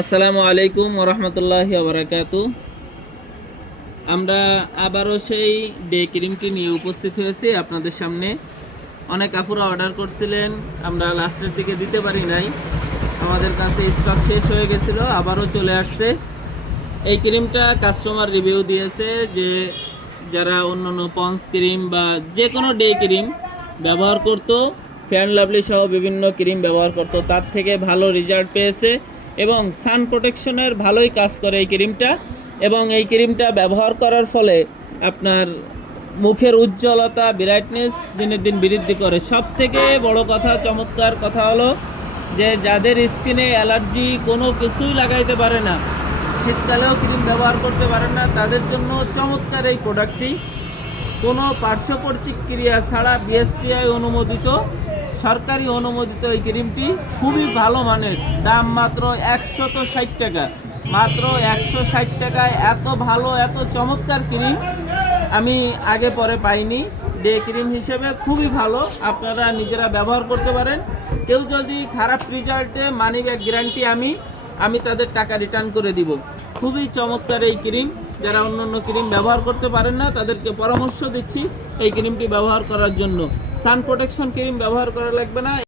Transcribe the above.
আসসালামু আলাইকুম ওরহমতুল্লাহি ওবরাকাতু। আমরা আবারও সেই ডে ক্রিমটি নিয়ে উপস্থিত হয়েছি আপনাদের সামনে। অনেক আপুরা অর্ডার করছিলেন, আমরা লাস্টের দিকে দিতে পারি নাই, আমাদের কাছে স্টক শেষ হয়ে গেছিল, আবারও চলে আসছে। এই ক্রিমটা কাস্টমার রিভিউ দিয়েছে যে যারা অন্যান্য পন্স ক্রিম বা যে কোনো ডে ক্রিম ব্যবহার করতো, ফেয়ার অ্যান্ড লাভলি সহ বিভিন্ন ক্রিম ব্যবহার করতো, তার থেকে ভালো রেজাল্ট পেয়েছে এবং সান প্রোটেকশনের ভালোই কাজ করে এই ক্রিমটা। এবং এই ক্রিমটা ব্যবহার করার ফলে আপনার মুখের উজ্জ্বলতা, ব্রাইটনেস দিনের দিন বৃদ্ধি করে। সব থেকে বড় কথা, চমৎকার কথা হলো যে যাদের স্কিনে অ্যালার্জি কোনো কিছুই লাগাইতে পারে না, শীতকালেও ক্রিম ব্যবহার করতে পারেন না, তাদের জন্য চমৎকার এই প্রোডাক্টটি। কোনো পার্শ্ব প্রতিক্রিয়া ছাড়া বিএসটিআই অনুমোদিত, সরকারি অনুমোদিত এই ক্রিমটি খুবই ভালো মানের। দাম মাত্র 160 টাকা, মাত্র 160 টাকায় এত ভালো এত চমৎকার ক্রিম আমি আগে পরে পাইনি। ডে ক্রিম হিসেবে খুবই ভালো, আপনারা নিজেরা ব্যবহার করতে পারেন। কেউ যদি খারাপ রেজাল্টে মানি ব্যাক গ্যারান্টি আমি তাদের টাকা রিটার্ন করে দিব। খুবই চমৎকার এই ক্রিম, যারা অন্য অন্য ক্রিম ব্যবহার করতে পারেন না তাদেরকে পরামর্শ দিচ্ছি এই ক্রিমটি ব্যবহার করার জন্য। সান প্রোটেকশন ক্রিম ব্যবহার করা লাগবে না।